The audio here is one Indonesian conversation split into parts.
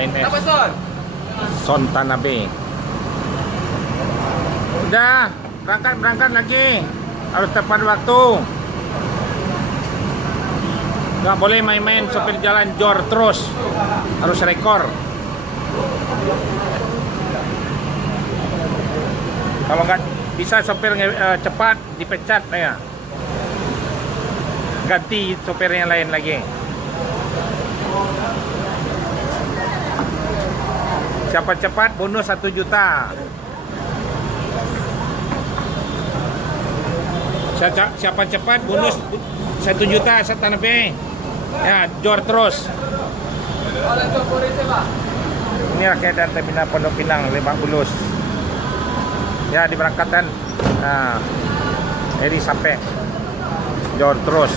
ANS Son Tanabe. Udah, berangkat lagi. Harus tepat waktu. Nggak boleh main-main sopir jalan, jor terus. Harus rekor. Kalau nggak bisa sopir cepat, dipecat ya. Ganti sopir yang lain lagi. Siapa cepat bonus 1 juta. Siapa cepat bonus 1 juta Tanabe. Ya, jor terus. Inilah keadaan terminal Pondok Pinang Lebak Bulus. Ya, diberangkatkan. Nah, jadi sampai jor terus.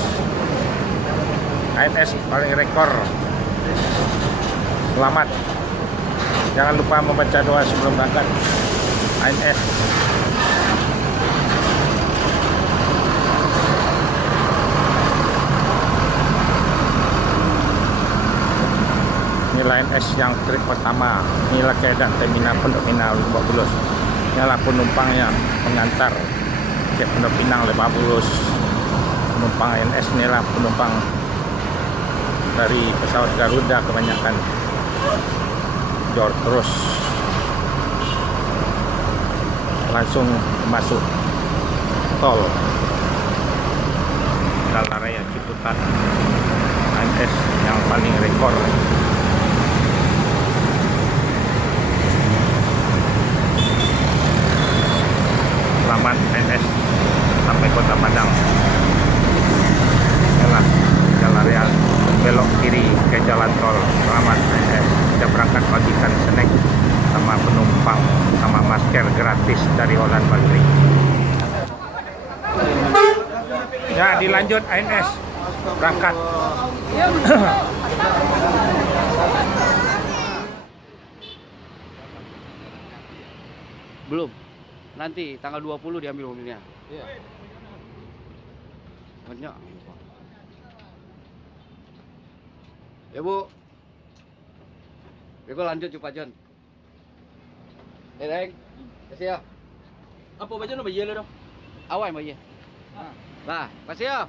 ANS paling rekor. Selamat. Jangan lupa membaca doa sebelum berangkat. ANS. Inilah ANS yang trip pertama. Inilah keadaan terminal Pondok Pinang Lebak Bulus. Inilah penumpang yang mengantar ke Pondok Pinang Lebak Bulus. Penumpang ANS inilah penumpang dari pesawat Garuda kebanyakan. Jor terus langsung masuk tol Jalan Raya Ciputat. ANS yang paling rekor. Selamat ANS sampai Kota Padang. Inilah Jalan Raya, belok kiri ke jalan tol. Selamat ANS. Kita berangkat bagikan snack sama penumpang sama masker gratis dari Holland Bagri. Ya, dilanjut ANS berangkat. Belum. Nanti tanggal 20 diambil mobilnya. Iya. Banyak. Ya, Bu. Bego lanjut Pak John. Deng. Kasih ya. Apa baju no bayar lo? Awai bayar. Nah, kasih ya.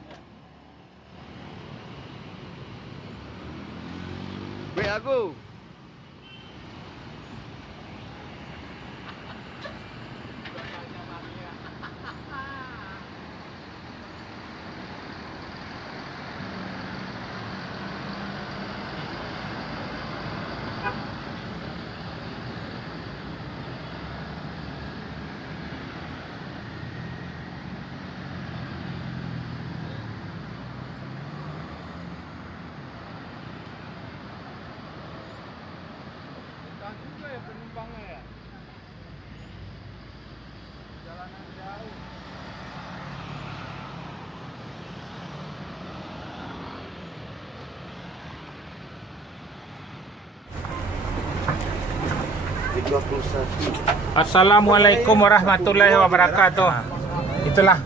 Be aku. Penumpangnya ya. Jalanan jauh. Assalamualaikum warahmatullahi wabarakatuh. Itulah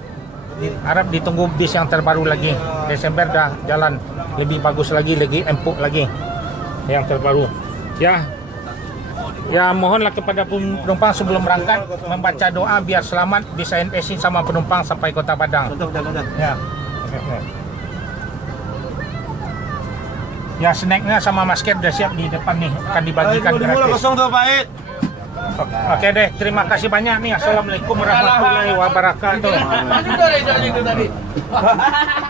harap ditunggu bis yang terbaru lagi. Desember dah jalan lebih bagus lagi empuk lagi yang terbaru. Ya, mohonlah kepada penumpang sebelum berangkat membaca doa biar selamat bisa NS sama penumpang sampai Kota Padang. Ya. Ya, snacknya sama masker udah siap di depan nih, akan dibagikan gratis. Oke deh, terima kasih banyak nih. Assalamualaikum warahmatullahi wabarakatuh.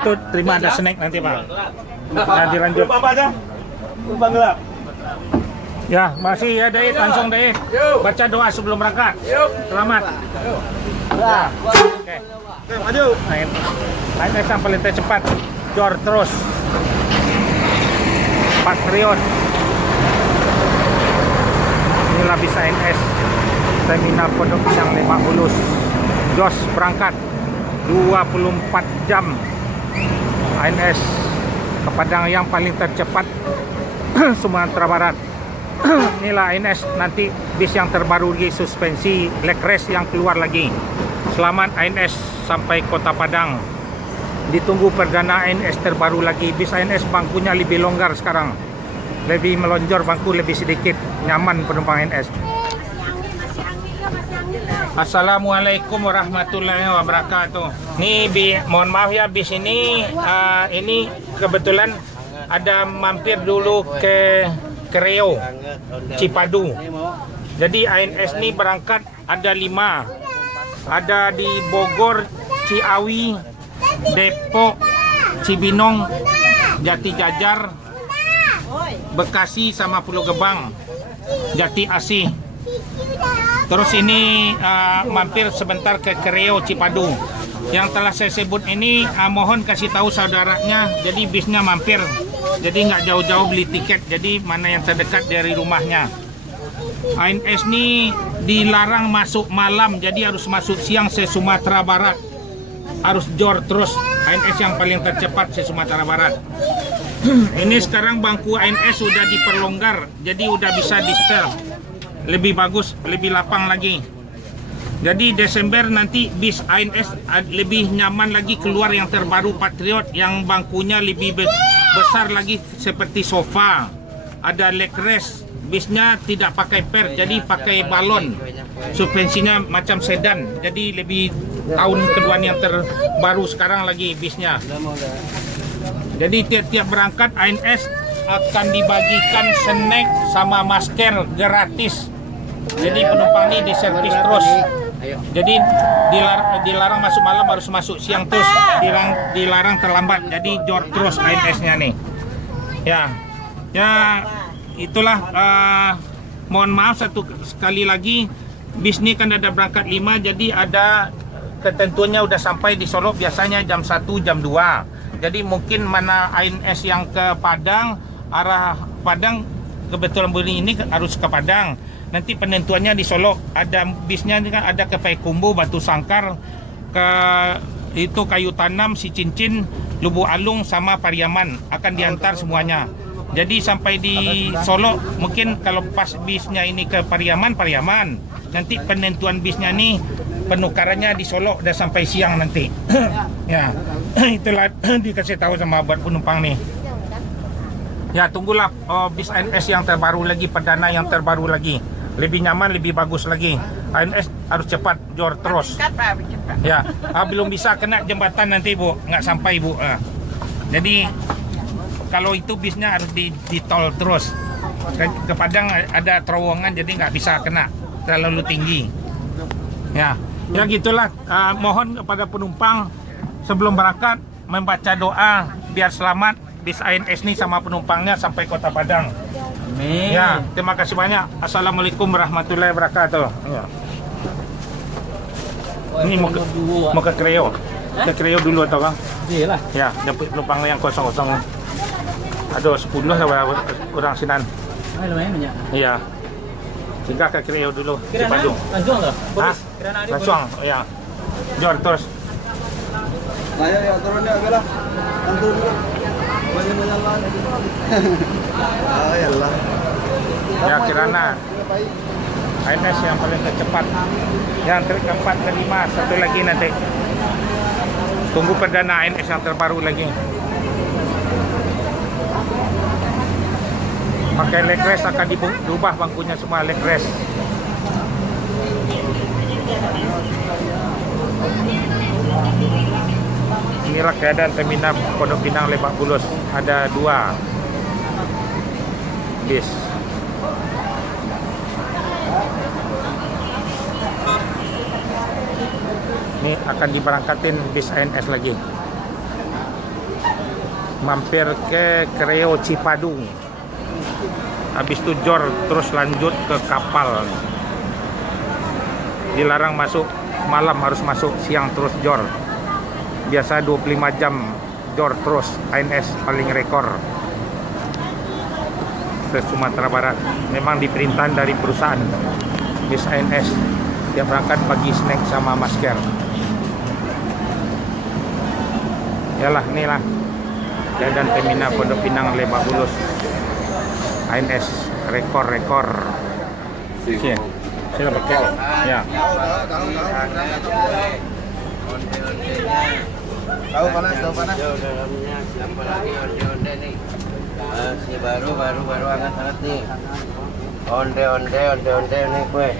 Tuh, terima ada snack nanti Pak. Nah, dilanjut. Ya, masih ya Dait, langsung Dait. Baca doa sebelum berangkat. Selamat. Ya. Oke. Maju. Naik yang paling cepat. Jor terus. Patriot. Inilah bisa NS Terminal Pondok Pinang Lebak Bulus. Jos berangkat 24 jam. ANS ke Padang yang paling tercepat Sumatera Barat. Inilah ANS nanti bis yang terbaru lagi, suspensi leg race yang keluar lagi. Selamat ANS sampai Kota Padang. Ditunggu perdana ANS terbaru lagi. Bis ANS bangkunya lebih longgar sekarang. lebih melonjor, bangku lebih sedikit, nyaman penumpang ANS. Assalamualaikum warahmatullahi wabarakatuh. Mohon maaf ya, bis ini kebetulan ada mampir dulu ke Kreo Cipadu. Jadi ANS ini berangkat ada 5. Ada di Bogor, Ciawi, Depok, Cibinong, Jati Jajar, Bekasi sama Pulau Gebang, Jati Asih. Terus ini mampir sebentar ke Kreo Cipadu. Yang telah saya sebut ini mohon kasih tahu saudaranya. Jadi bisnya mampir, jadi nggak jauh-jauh beli tiket. Jadi mana yang terdekat dari rumahnya. ANS ini dilarang masuk malam, jadi harus masuk siang se Sumatera Barat. Harus jor terus. ANS yang paling tercepat se Sumatera Barat. Ini sekarang bangku ANS sudah diperlonggar, jadi udah bisa di setel. Lebih bagus, lebih lapang lagi. Jadi Desember nanti bis ANS lebih nyaman lagi, keluar yang terbaru Patriot yang bangkunya lebih besar lagi seperti sofa. Ada leg rest. Bisnya tidak pakai per, jadi pakai balon. Suspensinya macam sedan, jadi lebih tahun kedua yang terbaru sekarang lagi bisnya. Jadi tiap-tiap berangkat ANS akan dibagikan snack sama masker gratis. Jadi penumpang ini diservis terus. Jadi dilarang masuk malam, harus masuk siang terus. Dilarang terlambat. Jadi jor terus ANS-nya nih. Ya itulah. Mohon maaf sekali lagi, bis ini kan ada berangkat 5, jadi ada ketentuannya udah sampai di Solo biasanya jam 1, jam 2. Jadi mungkin mana ANS yang ke Padang, arah Padang kebetulan ini harus ke Padang. Nanti penentuannya di Solo. Ada bisnya ini kan ada ke Payakumbuh, Batu Sangkar, ke itu Kayu Tanam, Si Cincin, Lubuk Alung sama Pariaman, akan diantar semuanya. Jadi sampai di Solo mungkin kalau pas bisnya ini ke Pariaman. Nanti penentuan bisnya nih penukarannya di Solo udah sampai siang nanti. Ya, itulah dikasih tahu sama buat penumpang nih. Ya, tunggulah bis ANS yang terbaru lagi, perdana yang terbaru lagi. Lebih nyaman, lebih bagus lagi. ANS harus cepat, jor terus. Ya, belum bisa kena jembatan nanti Bu, nggak sampai Bu. Jadi kalau itu bisnya harus di tol terus. Ke Padang ada terowongan, jadi nggak bisa kena, terlalu tinggi. Ya gitulah. Mohon kepada penumpang sebelum berangkat membaca doa biar selamat bis ANS ini sama penumpangnya sampai Kota Padang. Amin. Ya, terima kasih banyak. Assalamualaikum warahmatullahi wabarakatuh. Ya. Ini mau ke Kreo. Ke Kreo dulu atau Bang? Iyalah. Ya, dapat penumpang yang kosong-kosong. Ada 10 orang sinan. Lumayan banyak. Iya. Singgah ke Kreo dulu. Kirana langsung lah. Langsung, ya. Jor terus. Ayo ya turun ya belah. Turun dulu. Banyak lagi. Ayolah. Ya Kirana. ANS yang paling cepat. Yang keempat, kelima, satu lagi nanti. Tunggu perdana ANS yang terbaru lagi. Pakai leg rest, akan diubah bangkunya semua leg rest. Inilah keadaan terminal Pondok Pinang Lebak Bulus. Ada 2 bis. Ini akan diberangkatin bis ANS lagi. Mampir ke Kreo Cipadu. Habis itu jor terus lanjut ke kapal. Dilarang masuk malam, harus masuk siang terus jor. Biasa 25 jam jor terus. ANS paling rekor ke Sumatera Barat. Memang diperintah dari perusahaan bis ANS. Dia berangkat bagi snack sama masker. Yalah, inilah keadaan terminal Pondok Pinang Lebak Bulus. ANS rekor. Oke, sila pakai. Ya. Tahu panas. Dalamnya siapa lagi onde-onde nih? Masih baru hangat nih. Onde nih kue.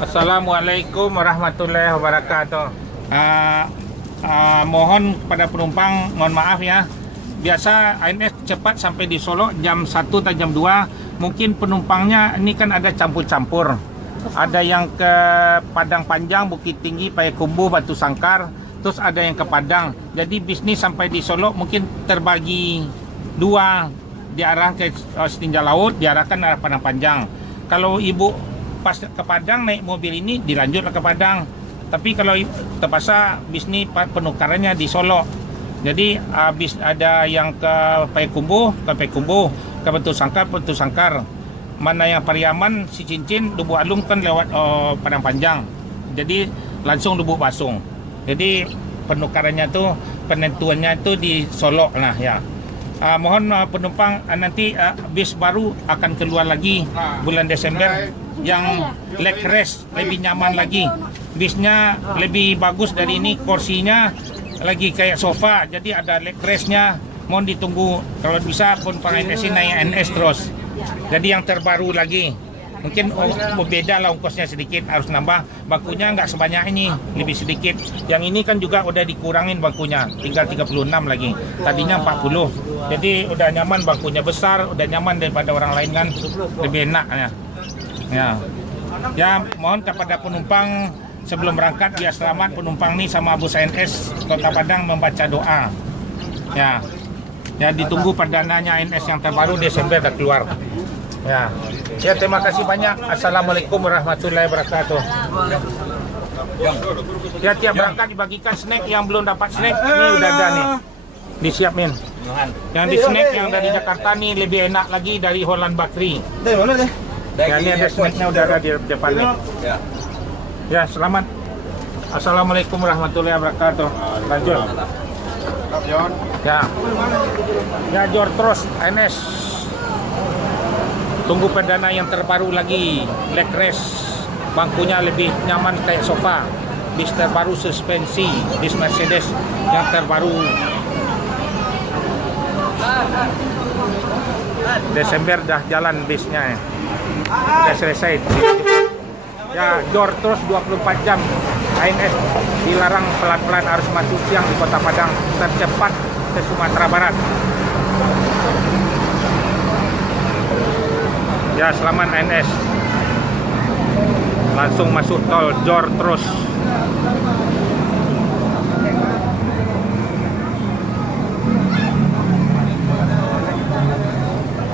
Assalamualaikum warahmatullahi wabarakatuh. Mohon kepada penumpang, mohon maaf ya. Biasa ANS cepat sampai di Solo jam 1 atau jam 2. Mungkin penumpangnya ini kan ada campur-campur. Ada yang ke Padang Panjang, Bukit Tinggi, Payakumbuh, Batu Sangkar. Terus ada yang ke Padang. Jadi bisnis sampai di Solo mungkin terbagi dua. Diarah ke Setinja Laut, diarahkan arah Padang Panjang. Kalau ibu pas ke Padang naik mobil ini dilanjutlah ke Padang. Tapi kalau terpaksa bisnis penukarannya di Solo. Jadi habis ada yang ke Payakumbuh, ke Batu Sangkar. Mana yang Pariaman, si Cincin, Lubuk Alung kan lewat Padang Panjang. Jadi langsung Lubuk Basung. Jadi penukarannya tuh, penentuannya itu di Solo lah ya. Mohon penumpang nanti bis baru akan keluar lagi bulan Desember yang leg rest lebih nyaman lagi. Bisnya lebih bagus dari ini, kursinya lagi kayak sofa, jadi ada leg restnya. Mohon ditunggu, kalau bisa penumpang NS naik NS terus. Jadi yang terbaru lagi. Mungkin beda lah ongkosnya sedikit, harus nambah. Bangkunya nggak sebanyak ini, lebih sedikit. Yang ini kan juga udah dikurangin bangkunya, tinggal 36 lagi. Tadinya 40. Jadi udah nyaman, bangkunya besar, udah nyaman daripada orang lain kan, lebih enak ya. Ya, mohon kepada penumpang sebelum berangkat biar selamat penumpang nih sama bus ANS Kota Padang membaca doa. Ya. Ya, ditunggu perdananya ANS yang terbaru Desember dah keluar. Ya. Ya, terima kasih banyak. Assalamualaikum warahmatullahi wabarakatuh. Ya, tiap berangkat dibagikan snack, yang belum dapat snack ini udah ada nih. Disiapin. Yang di snack yang dari Jakarta nih lebih enak lagi dari Holland Bakery. Ya, ini ada snacknya udah ada di depan nih. Ya, selamat. Assalamualaikum warahmatullahi wabarakatuh. Lanjut. Ya. Ya, Jor terus ANS. Tunggu perdana yang terbaru lagi, leg rest. Bangkunya lebih nyaman kayak sofa. Bis terbaru suspensi, bis Mercedes yang terbaru. Desember dah jalan bisnya. Sudah selesai. Ya, Jor terus 24 jam. ANS dilarang pelan-pelan, harus masuk siang di Kota Padang, tercepat ke Sumatera Barat. Ya, selamat ANS. Langsung masuk tol Jor terus.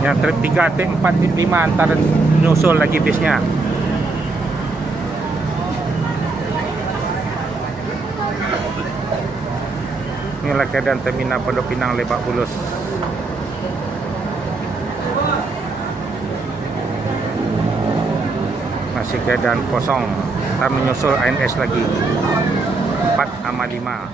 Yang trip 3, trip 4, trip 5 antara nyusul lagi bisnya. Inilah keadaan terminal Pondok Pinang Lebak Bulus. Masih keadaan kosong. Kita menyusul ANS lagi 4 sama 5.